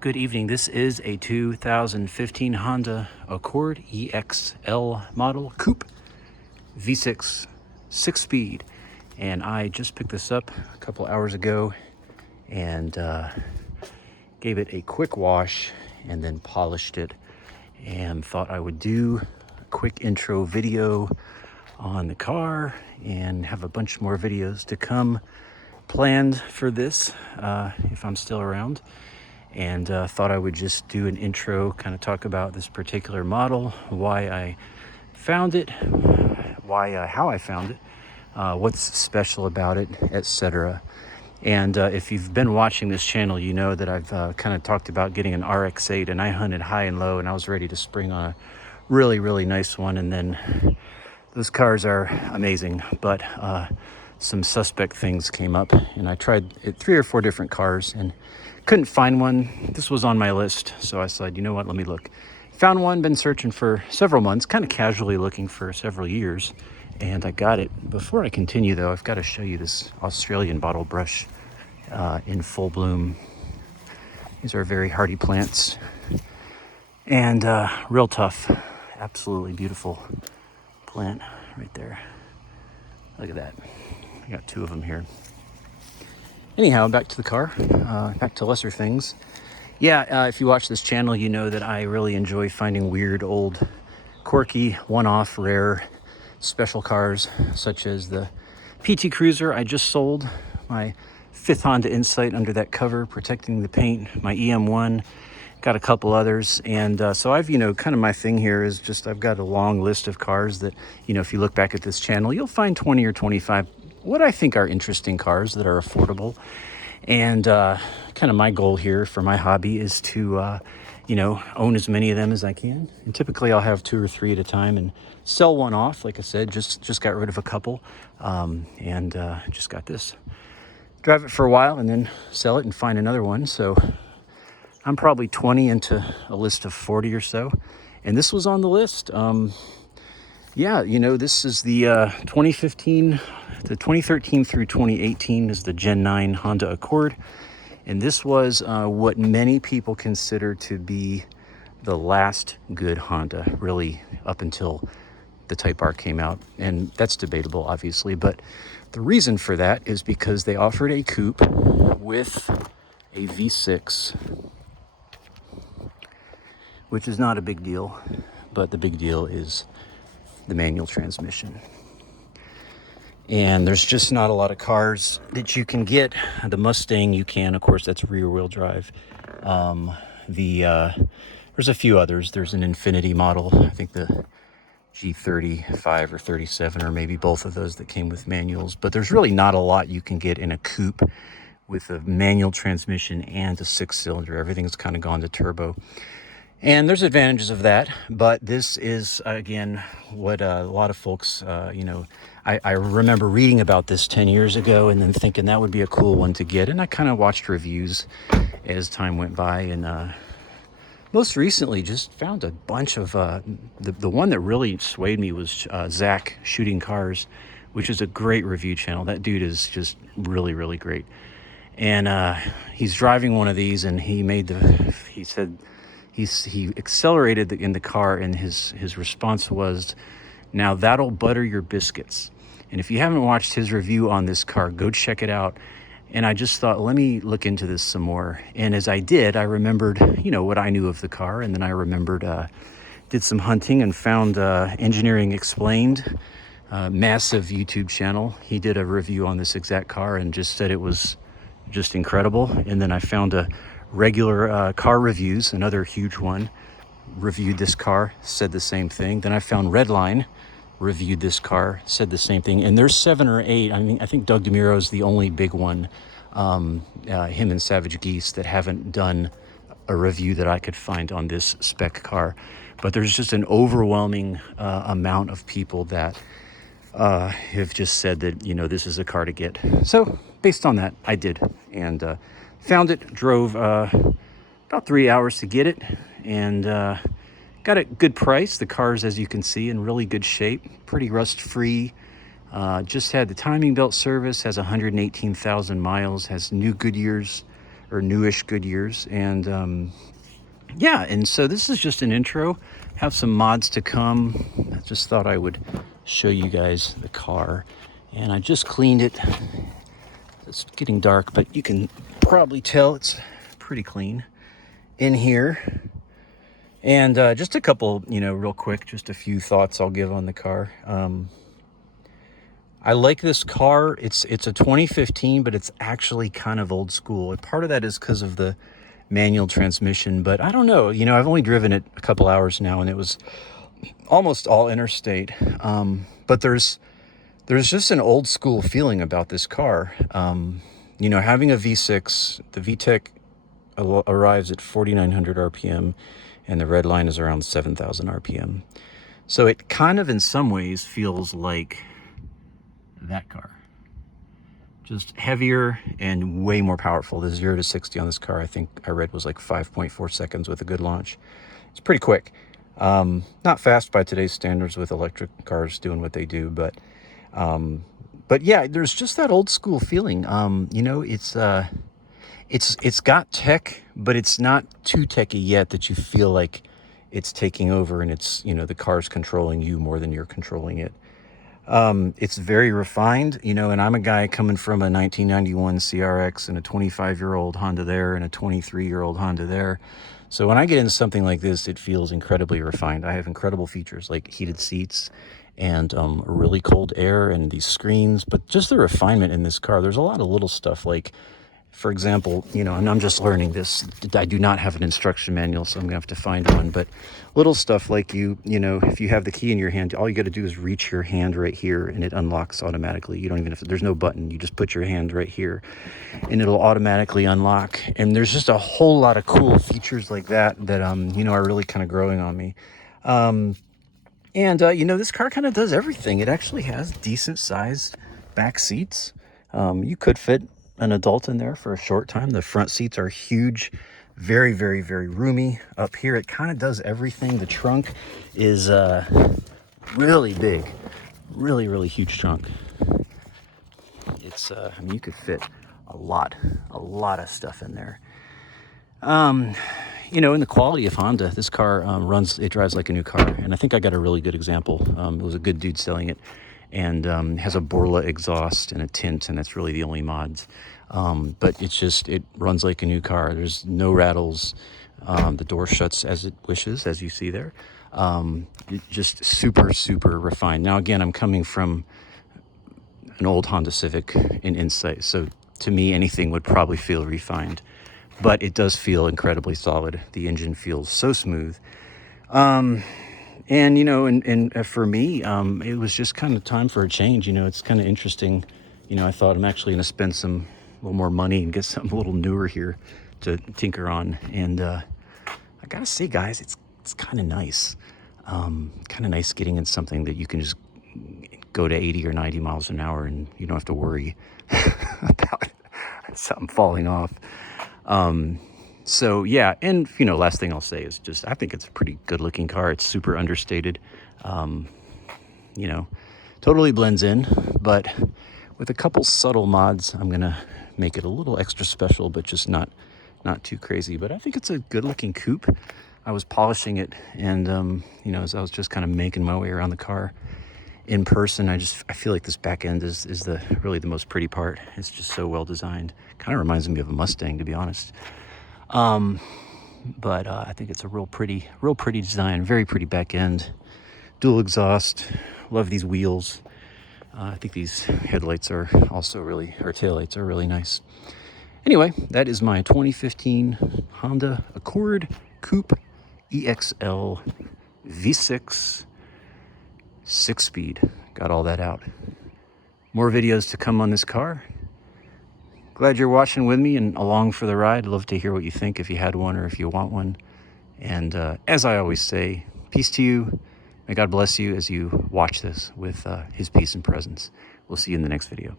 Good evening. This is a 2015 Honda Accord EXL model coupe V6 6-speed, and I just picked this up a couple hours ago and gave it a quick wash and then polished it, and thought I would do a quick intro video on the car and have a bunch more videos to come planned for this if I'm still around. And thought I would just do an intro, kind of talk about this particular model, why I found it, how I found it, what's special about it, etc. And if you've been watching this channel, you know that I've kind of talked about getting an RX-8, and I hunted high and low, and I was ready to spring on a really nice one. And then those cars are amazing, but some suspect things came up, and I tried 3 or 4 different cars and couldn't find one. This was on my list, so I said, you know what, let me look. Found one, been searching for several months, kind of casually looking for several years, and I got it. Before I continue though, I've got to show you this Australian bottle brush in full bloom. These are very hardy plants and real tough. Absolutely beautiful plant right there. Look at that. I got 2 of them here. Anyhow, back to the car, back to lesser things. Yeah, if you watch this channel, you know that I really enjoy finding weird, old, quirky, one-off, rare, special cars, such as the PT Cruiser I just sold, my 5th Honda Insight under that cover, protecting the paint, my EM1, got a couple others. And so I've, kind of my thing here is just, I've got a long list of cars that, if you look back at this channel, you'll find 20 or 25 what I think are interesting cars that are affordable. And kind of my goal here for my hobby is to, own as many of them as I can. And typically I'll have 2 or 3 at a time and sell one off. Like I said, just got rid of a couple, and just got this. Drive it for a while and then sell it and find another one. So I'm probably 20 into a list of 40 or so. And this was on the list. Yeah, this is the 2015, the 2013 through 2018 is the Gen 9 Honda Accord. And this was what many people consider to be the last good Honda, really, up until the Type R came out. And that's debatable, obviously. But the reason for that is because they offered a coupe with a V6, which is not a big deal. But the big deal is the manual transmission. And there's just not a lot of cars that you can get. The Mustang you can, of course, that's rear wheel drive. There's a few others. There's an Infinity model, I think the G35 or 37, or maybe both of those that came with manuals. But there's really not a lot you can get in a coupe with a manual transmission and a 6-cylinder. Everything's kind of gone to turbo. And there's advantages of that, but this is, again, what a lot of folks, I remember reading about this 10 years ago and then thinking that would be a cool one to get. And I kind of watched reviews as time went by, and most recently just found a bunch of, the one that really swayed me was Zach Shooting Cars, which is a great review channel. That dude is just really great. And he's driving one of these, and he said, he accelerated in the car, and his response was, "Now that'll butter your biscuits." And if you haven't watched his review on this car, go check it out. And I just thought, let me look into this some more. And as I did, I remembered, what I knew of the car. And then I remembered, did some hunting and found Engineering Explained, massive YouTube channel. He did a review on this exact car and just said it was just incredible. And then I found a regular car reviews, another huge one, reviewed this car, said the same thing. Then I found Redline, reviewed this car, said the same thing. And there's 7 or 8. I think Doug DeMuro is the only big one, him and Savage Geese, that haven't done a review that I could find on this spec car. But there's just an overwhelming amount of people that have just said that, this is a car to get. So based on that, I did. And found it, drove about 3 hours to get it, and got a good price. The car's, as you can see, in really good shape, pretty rust-free. Just had the timing belt service, has 118,000 miles, has new Goodyear's or newish Goodyears. And yeah, and so this is just an intro. Have some mods to come. I just thought I would show you guys the car. And I just cleaned it. It's getting dark, but you can probably tell it's pretty clean in here. And just a couple, real quick, just a few thoughts I'll give on the car. I like this car. It's a 2015, but it's actually kind of old school. And part of that is because of the manual transmission, but I don't know. I've only driven it a couple hours now, and it was almost all interstate. But there's just an old school feeling about this car. Having a V6, the VTEC arrives at 4,900 RPM, and the red line is around 7,000 RPM. So it kind of, in some ways, feels like that car. Just heavier and way more powerful. The 0 to 60 on this car, I think I read, was like 5.4 seconds with a good launch. It's pretty quick. Not fast by today's standards with electric cars doing what they do, but yeah, there's just that old school feeling. It's got tech, but it's not too techy yet that you feel like it's taking over and it's, the car's controlling you more than you're controlling it. It's very refined, and I'm a guy coming from a 1991 CRX and a 25-year-old Honda there and a 23-year-old Honda there. So when I get into something like this, it feels incredibly refined. I have incredible features like heated seats and really cold air and these screens, but just the refinement in this car. There's a lot of little stuff like, for example, and I'm just learning this. I do not have an instruction manual, so I'm gonna have to find one. But little stuff like if you have the key in your hand, all you got to do is reach your hand right here, and it unlocks automatically. You don't even there's no button. You just put your hand right here, and it'll automatically unlock. And there's just a whole lot of cool features like that are really kind of growing on me. This car kind of does everything. It actually has decent sized back seats. You could fit an adult in there for a short time. The front seats are huge, very, very, very roomy. Up here, it kind of does everything. The trunk is really big, really, really huge trunk. It's, you could fit a lot of stuff in there. In the quality of Honda, this car drives like a new car. And I think I got a really good example. It was a good dude selling it. And has a Borla exhaust and a tint, and that's really the only mods. But it runs like a new car. There's no rattles. The door shuts as it wishes, as you see there. Just super, super refined. Now, again, I'm coming from an old Honda Civic in Insight, so to me, anything would probably feel refined. But it does feel incredibly solid. The engine feels so smooth. And for me, it was just kind of time for a change. It's kind of interesting. I thought I'm actually going to spend a little more money and get something a little newer here to tinker on. And I got to say, guys, it's kind of nice. Kind of nice getting in something that you can just go to 80 or 90 miles an hour and you don't have to worry about something falling off. So yeah, and last thing I'll say is just I think it's a pretty good looking car. It's super understated. Totally blends in, but with a couple subtle mods, I'm gonna make it a little extra special, but just not too crazy. But I think it's a good looking coupe. I was polishing it, and as I was just kind of making my way around the car in person, I feel like this back end is really the most pretty part. It's just so well designed. Kind of reminds me of a Mustang, to be honest. But I think it's a real pretty design, very pretty back end, dual exhaust. Love these wheels. I think these headlights are also taillights are really nice. Anyway, that is my 2015 Honda Accord Coupe EXL V6 6-speed. Got all that out. More videos to come on this car. Glad you're watching with me and along for the ride. I'd love to hear what you think, if you had one or if you want one. And as I always say, peace to you. May God bless you as you watch this with his peace and presence. We'll see you in the next video.